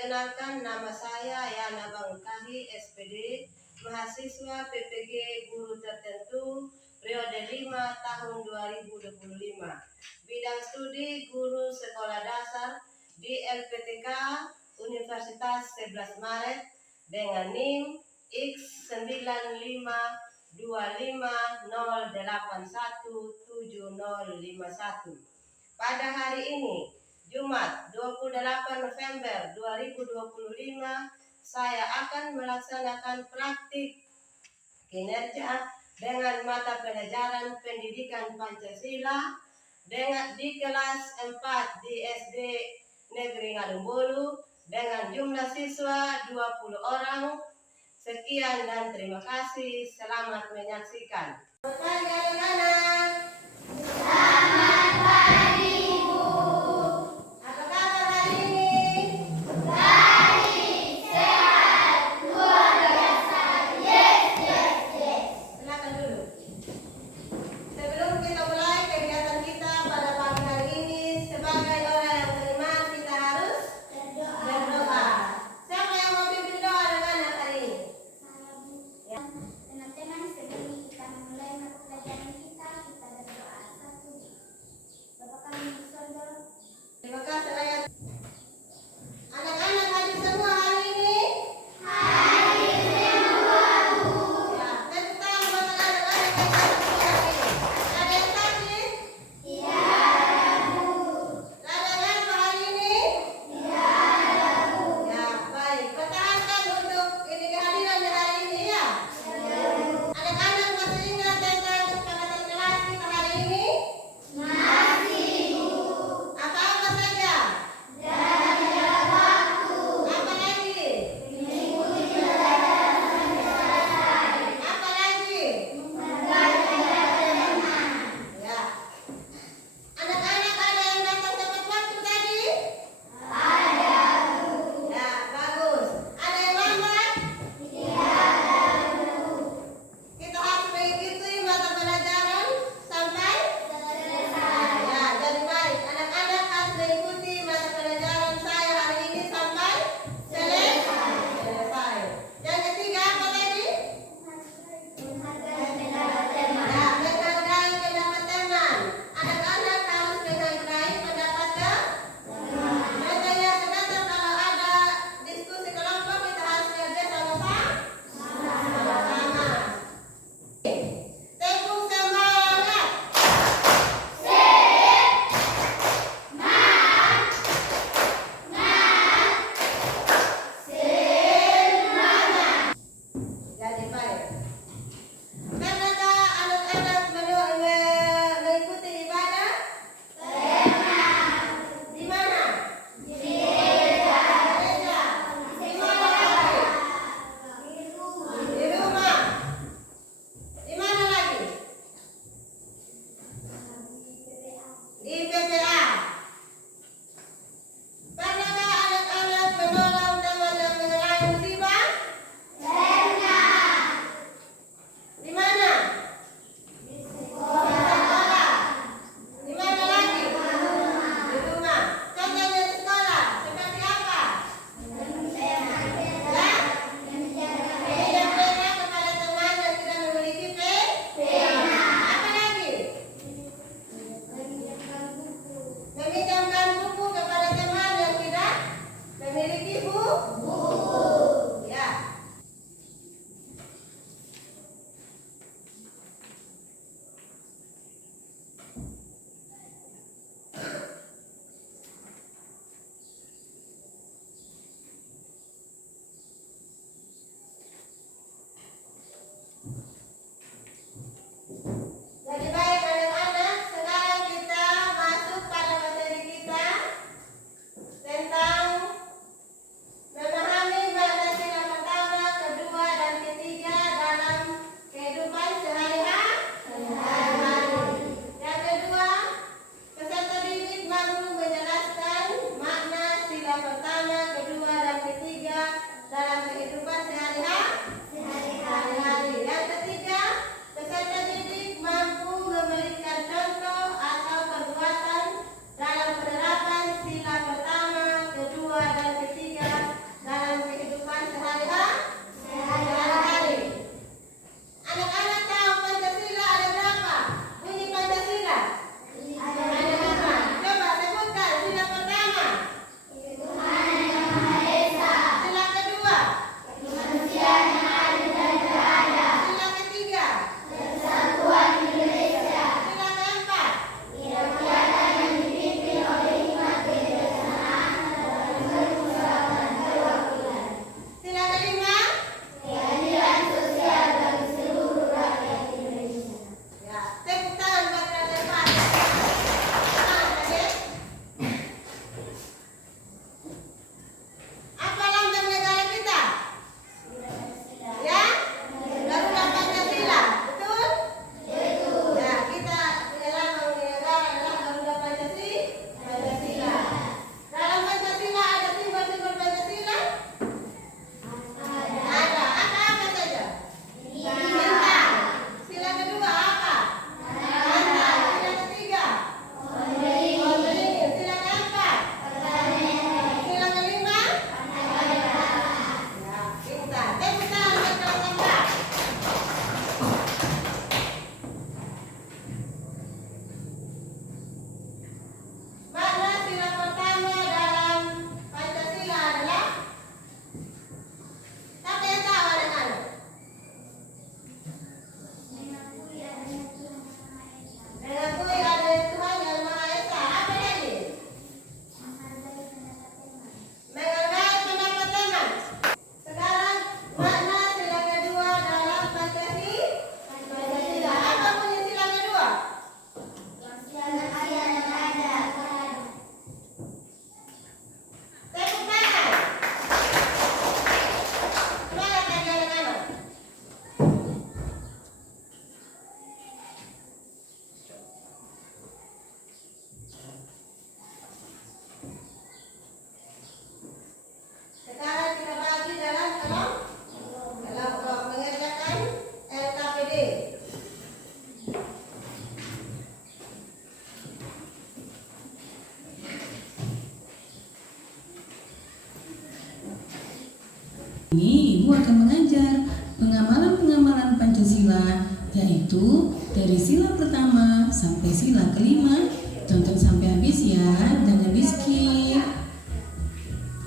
Perkenalkan, nama saya Yana Bangkahi, SPD, mahasiswa PPG Guru Tertentu, periode 5 tahun 2025. Bidang studi Guru Sekolah Dasar di LPTK Universitas 11 Maret dengan NIM X95250817051. Pada hari ini, Jumat 28 November 2025, saya akan melaksanakan praktik kinerja dengan mata pelajaran pendidikan Pancasila di kelas 4 di SD Negeri Ngadumbulu dengan jumlah siswa 20 orang. Sekian dan terima kasih. Selamat menyaksikan. Selamat pagi anak-anak. Selamat pagi, Bu. Apa kabar hari ini? Baik, sehat, luar biasa. Yes. Silakan dulu. Sebelum kita mulai kegiatan kita pada pagi hari ini, sebagai orang yang beriman, kita harus berdoa. Siapa yang mau pimpin doa anak-anak hari ini? Ya. Teman-teman, sebelum kita memulai mata pelajaran kita berdoa. 1. Bapa kami di surga. Terima kasih ayat. Anak-anak hadir semua hari ini? Hadir semua, Bu. Ya, tepuk tangan buat anak-anak yang hadir semua hari ini. Ada yang sakit? Tidak ada, Bu. Ada yang apa hari ini? Tidak ada, Bu. Ya, baik. Pertahankan untuk ini kehadirannya hari ini ya. Anak-anak masih ingat tentang kesepakatan kelas kita hari ini? Masih, Bu. Apa-apa saja? Jaga waktu. Apa lagi? Mengikuti pelajaran sampai selesai. Apa lagi? Menjaga teman. Ya. Anak-anak ada yang datang tepat waktu tadi? Ada, Bu. Ya, bagus. Ada yang lambat? Tidak ada, Bu. Kita harus mengikuti mata pelajaran sampai Selesai. ya, jadi baik. Anak-anak harus mengikuti mata pelajaran saya hari ini sampai selesai. Yang ketiga apa tadi? Menghargai pendapat teman. Ya, menghargai pendapat teman. Anak-anak harus menghargai pendapat teman. Contohnya sebentar kalau ada diskusi kelompok kita harus kerja sama-sama. Tepuk semangat. Jadi baik. Pernahkah anak-anak mengikuti ibadah? Di mana? Gereja. Di mana lagi? Di rumah. Di mana lagi? Di PPA. Pernahkah anak-anak menolong teman yang mengalami musibah? Di mana? Di sekolah. Di mana lagi? Di rumah. Contohnya di sekolah seperti apa? Ya? Meminjam pena kepada teman yang tidak memiliki pena. Apa lagi? Meminjamkan buku kepada teman yang tidak memiliki buku. Ya. Jadi baik anak-anak, sekarang kita masuk pada materi kita tentang memahami Ini Ibu akan mengajar pengamalan-pengamalan Pancasila, yaitu dari sila pertama sampai sila kelima. Tonton sampai habis ya, jangan di skip.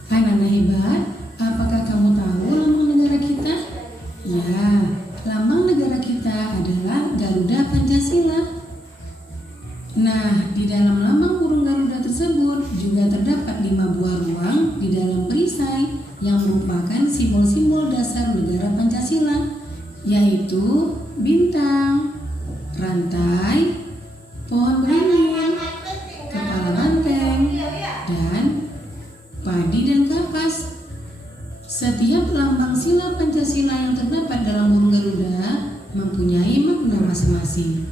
Anak-anak hebat, apakah kamu tahu lambang negara kita? Ya, lambang negara kita adalah Garuda Pancasila. Nah, di dalam lambang burung Garuda tersebut juga terdapat 5 buah ruang di dalam perisai yang merupakan simbol-simbol dasar negara Pancasila, yaitu bintang, rantai, pohon beringin, kepala banteng, dan padi dan kapas. Setiap lambang sila Pancasila yang terdapat dalam burung Garuda mempunyai makna masing-masing.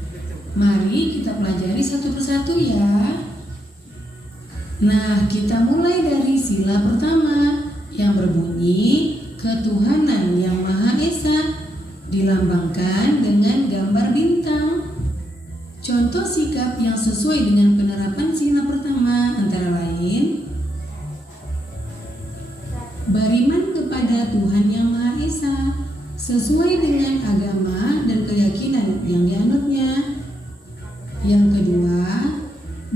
Mari kita pelajari satu persatu ya. Nah, kita mulai dari sila pertama yang berbunyi ketuhanan yang Maha Esa, dilambangkan dengan gambar bintang. Contoh sikap yang sesuai dengan penerapan sila pertama antara lain beriman kepada Tuhan yang Maha Esa sesuai dengan agama dan keyakinan yang dianutnya. Yang kedua,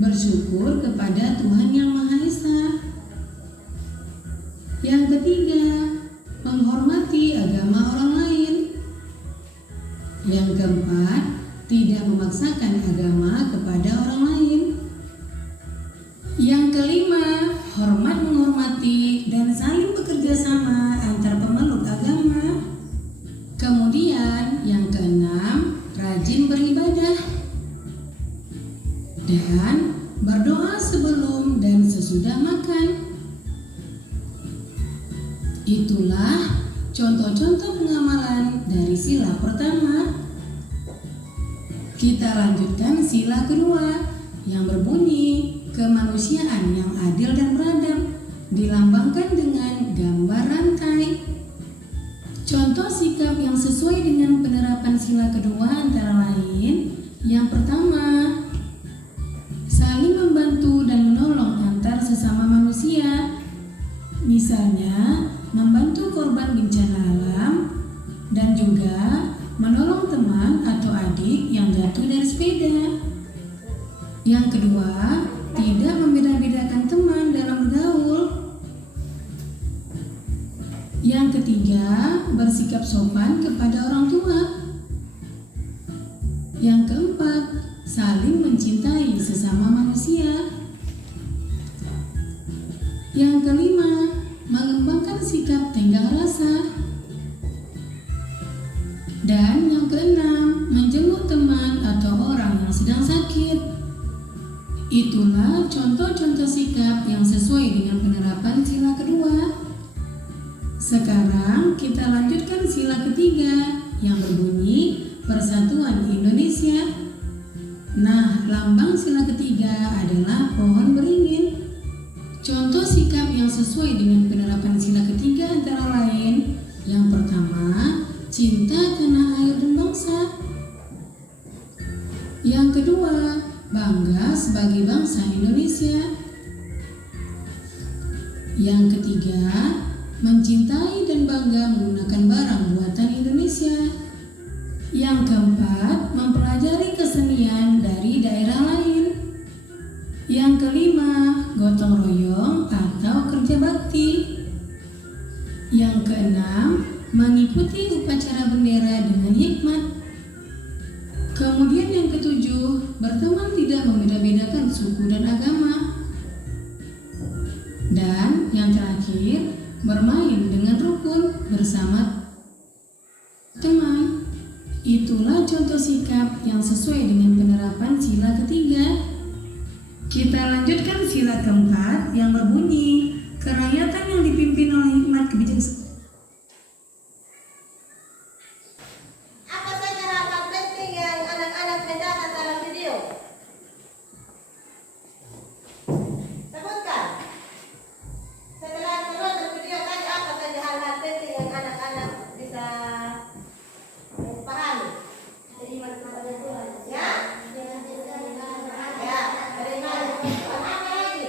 bersyukur kepada Tuhan yang Maha Esa. Yang ketiga, menghormati agama orang lain. Yang keempat, tidak memaksakan agama kepada orang lain. Yang kelima, hormat menghormati dan saling bekerja sama antar pemeluk agama. Kemudian yang keenam, rajin beribadah dan berdoa sebelum dan sesudah makan. Itulah contoh-contoh pengamalan dari sila pertama. Kita lanjutkan sila kedua yang berbunyi kemanusiaan yang adil dan beradab, dilambangkan dengan gambar rantai. Contoh sikap yang sesuai dengan penerapan sila kedua antara lain yang pertama, saling membantu dan menolong antar sesama manusia. Misalnya, membantu korban bencana alam dan juga menolong teman atau adik yang jatuh dari sepeda. Yang kedua, tidak membeda-bedakan teman dalam bergaul. Yang ketiga, bersikap sopan kepada orang tua. Yang keempat, saling mencintai sesama manusia. Yang kelima, mengembangkan sikap tenggang rasa. Dan yang keenam, menjenguk teman atau orang yang sedang sakit. Itulah contoh-contoh sikap yang sesuai dengan penerapan sila kedua. Sekarang kita lanjutkan sila ketiga yang berbunyi Persatuan Indonesia. Nah, lambang sila ketiga adalah pohon beringin. Contoh sikap yang sesuai dengan penerapan sila ketiga antara lain yang pertama, cinta tanah air dan bangsa. Yang kedua, bangga sebagai bangsa Indonesia. Yang ketiga, mencintai dan bangga menggunakan barang buatan Indonesia. Yang keempat, mempelajari kesenian dari daerah lain. Yang kelima, gotong royong atau kerja bakti. Yang keenam, mengikuti upacara bendera dengan hikmat. Kemudian yang ketujuh, berteman tidak membeda-bedakan suku dan agama. Dan yang terakhir, bermain dengan rukun bersama teman. Itulah contoh sikap yang sesuai dengan penerapan sila ketiga. Kita lanjutkan sila keempat yang berbunyi kerakyatan yang dipimpin oleh hikmat kebijaksanaan. Apa saja hal-hal penting yang anak-anak mendapat dalam video? Sebutkan. Setelah menonton video tadi, apa saja hal-hal penting yang anak-anak bisa pahami? Ya? Ya, beriman kepada Tuhan. Apa lagi?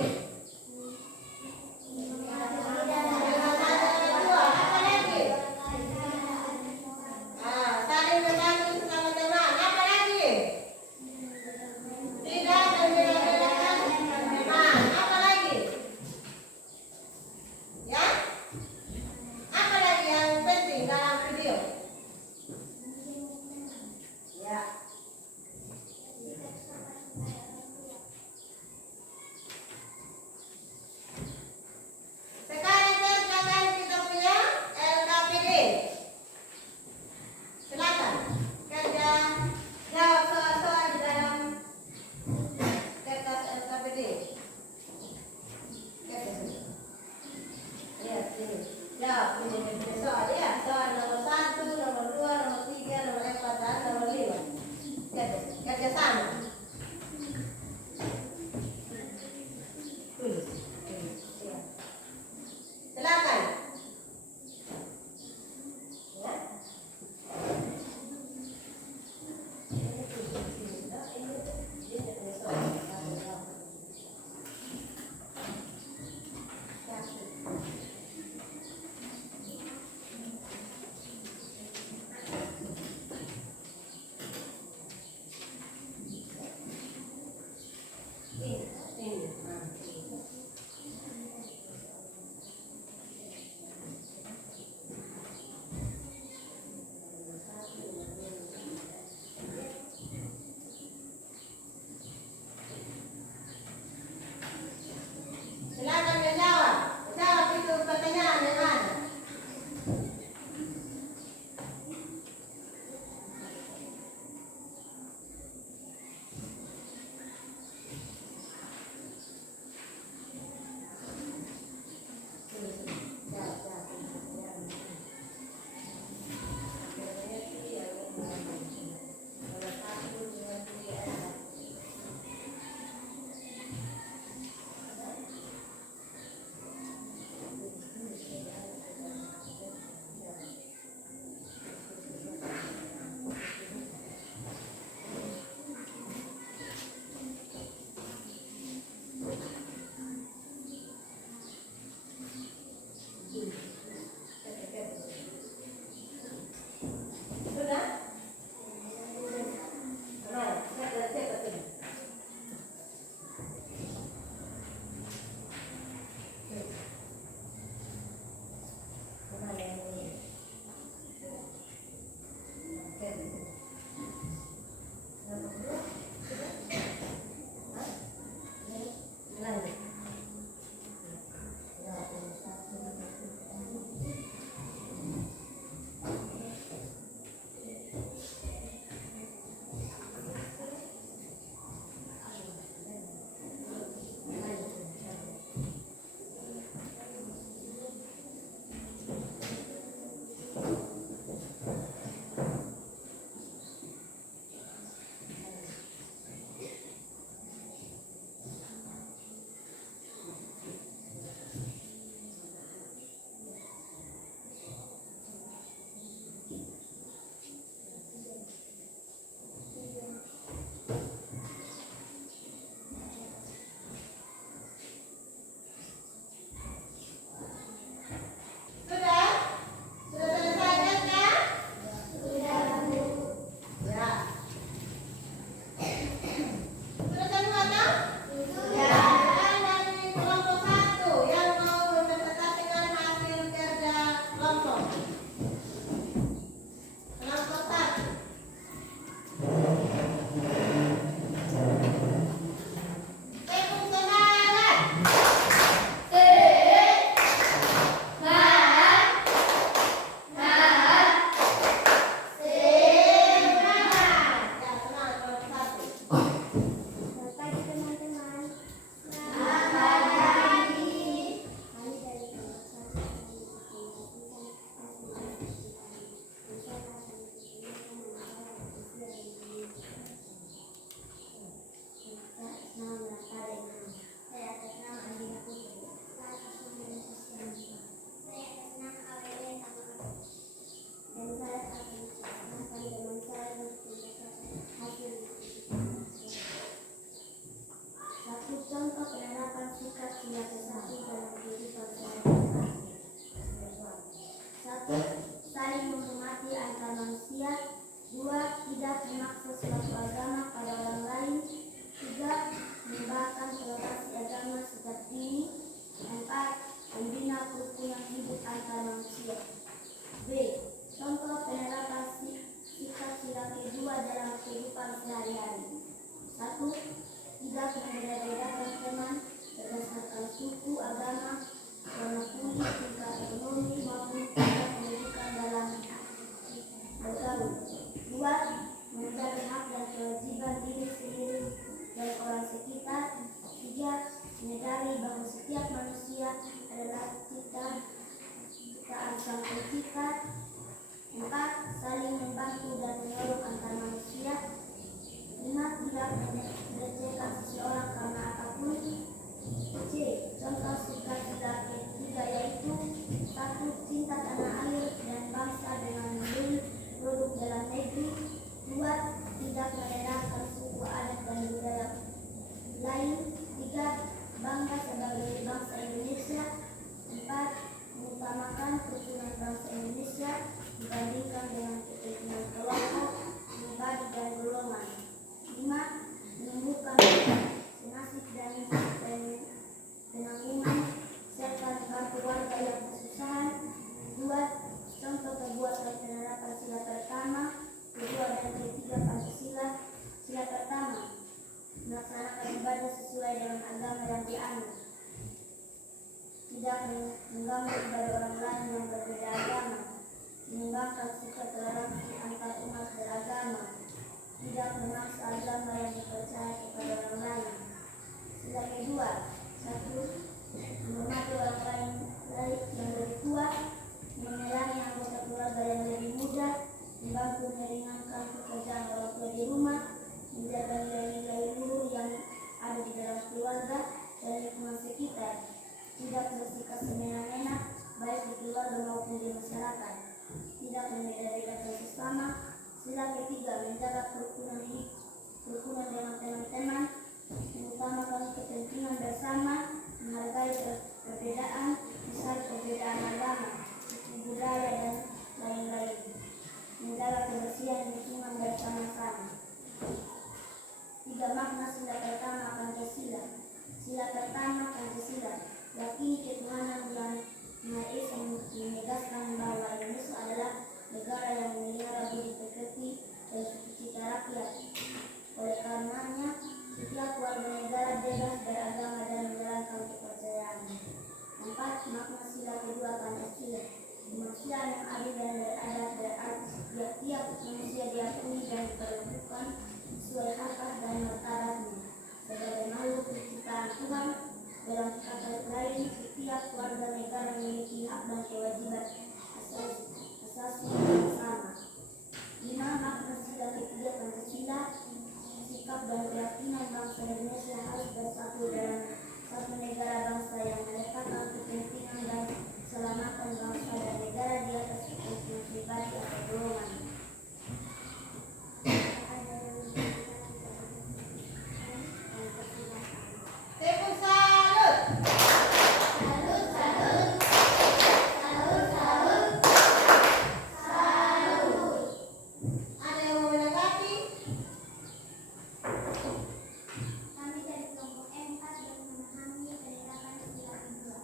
Ya, ini soal ya. Soal nomor 1, nomor 2, nomor 3, nomor 4, dan nomor 5. Kerjasama. Tulis. Ya. Silakan. Ya. Silakan menjawab. Jawab itu pertanyaan yang ada. Sudah? Nah, saya betul. Sudah? Sudah selesai kan? Sudah, Bu. Ya. Sudah semua kan? Sudah. Dari kelompok 1 yang mau mempresentasikan hasil kerja kelompok. Kelompok 1. Tepuk semangat. Ya, semangat kelompok 1. Selamat pagi teman-teman. Selamat pagi. Kami dari kelompok 1 saya atas nama Andina Putri. Saya atas nama Yusuf. Saya atas nama Aurelien Tamaku. Dan saya akan menceritakan teman saya mempresentasikan hasil diskusi. Satu contoh penerapan sikap sila ke-1 dalam kehidupan sehari-hari. 1. Saling menghormati antar manusia. 2. Tidak memaksa suatu agama pada orang lain. 3. Mengembangkan toleransi agama sejak dini. 4. Membina kerukunan hidup antar manusia. B. Contoh penerapan sikap sila kedua dalam kehidupan sehari-hari. 1. Tidak membeda-bedakan teman berdasarkan suku, agama, warna kulit, tingkat ekonomi maupun tingkat pendidikan dalam bergaul. 2. Menjaga hak dan kewajiban diri sendiri dan orang sekitar. 3. Menyadari bahwa setiap manusia adalah ciptaan Sang Pencipta. 4. Saling membantu dan menolong antar manusia. 5. Tidak melecehkan seseorang karena apapun. C. Contoh sikap sila ketiga yaitu 1. Cinta tanah air dan bangsa dengan membeli produk dalam negeri. 2. Tidak merendahkan suku adat dan budaya lain. 3. Bangga sebagai bangsa Indonesia. 4. Mengutamakan kerukunan bangsa Indonesia dibandingkan dengan kepentingan kelompok, pribadi dan golongan. 5. Menumbuhkan senasib dan penanggungan serta membantu warga yang kesusahan. 2. Contoh perbuatan penerapan sila pertama, kedua dan ketiga Pancasila. Sila pertama, melaksanakan ibadah sesuai dengan agama yang dianut. Tidak mengganggu kepada orang lain yang berbeda agama. Mengembangkan sikap toleransi antar umat beragama. Tidak memaksa agama yang dipercaya kepada orang lain. Sila kedua, 1. Menghormati orang lain yang lebih tua, memerangi anggota keluarga yang lebih muda, membantu meringankan pekerjaan orang tua di rumah, menjaga nilai-nilai luhur yang ada di dalam keluarga dan lingkungan sekitar. Tidak bersikap semena-mena baik di keluarga maupun di masyarakat. Tidak membeda-bedakan sesama. Sila ketiga, menjaga kerukunan dengan teman-teman, mengutamakan kepentingan bersama, menghargai perbedaan, misalnya perbedaan agama, suku budaya dan lain-lain. Menjaga kebersihan lingkungan bersama-sama. 3. Makna sila pertama Pancasila. Sila pertama Pancasila, yakini ketuhanan yang Maha Esa, menegaskan bahwa Indonesia adalah negara yang memelihara budi pekerti dan cita rakyat. Oleh karenanya, setiap warga negara bebas beragama dan menjalankan kepercayaannya. 4. Makna sila kedua Pancasila. Kemanusiaan yang adil dan beradab berarti setiap manusia diakui dan diperlakukan sesuai hak dan martabatnya sebagai makhluk penciptaan Tuhan. Dalam kata lain, setiap warga negara memiliki hak dan kewajiban asasi yang sama. 5. Makna sila ketiga Pancasila. Sikap dan keyakinan bangsa Indonesia harus bersatu dalam satu negara bangsa yang meletakkan kepentingan dan keselamatan bangsa dan negara di atas kepentingan pribadi atau golongan. Tepuk salut. Ada yang mau menanggapi? Kami dari kelompok 4 yang memahami penerapan sila kedua.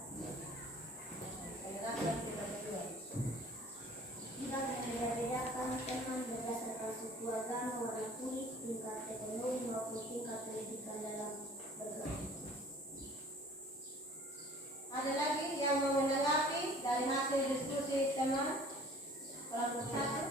Tidak membeda-bedakan teman berdasarkan suku, agama, warna kulit, tingkat ekonomi maupun tingkat pendidikan dalam bergaul. Ada lagi yang mau menanggapi dari hasil diskusi teman kelompok 1?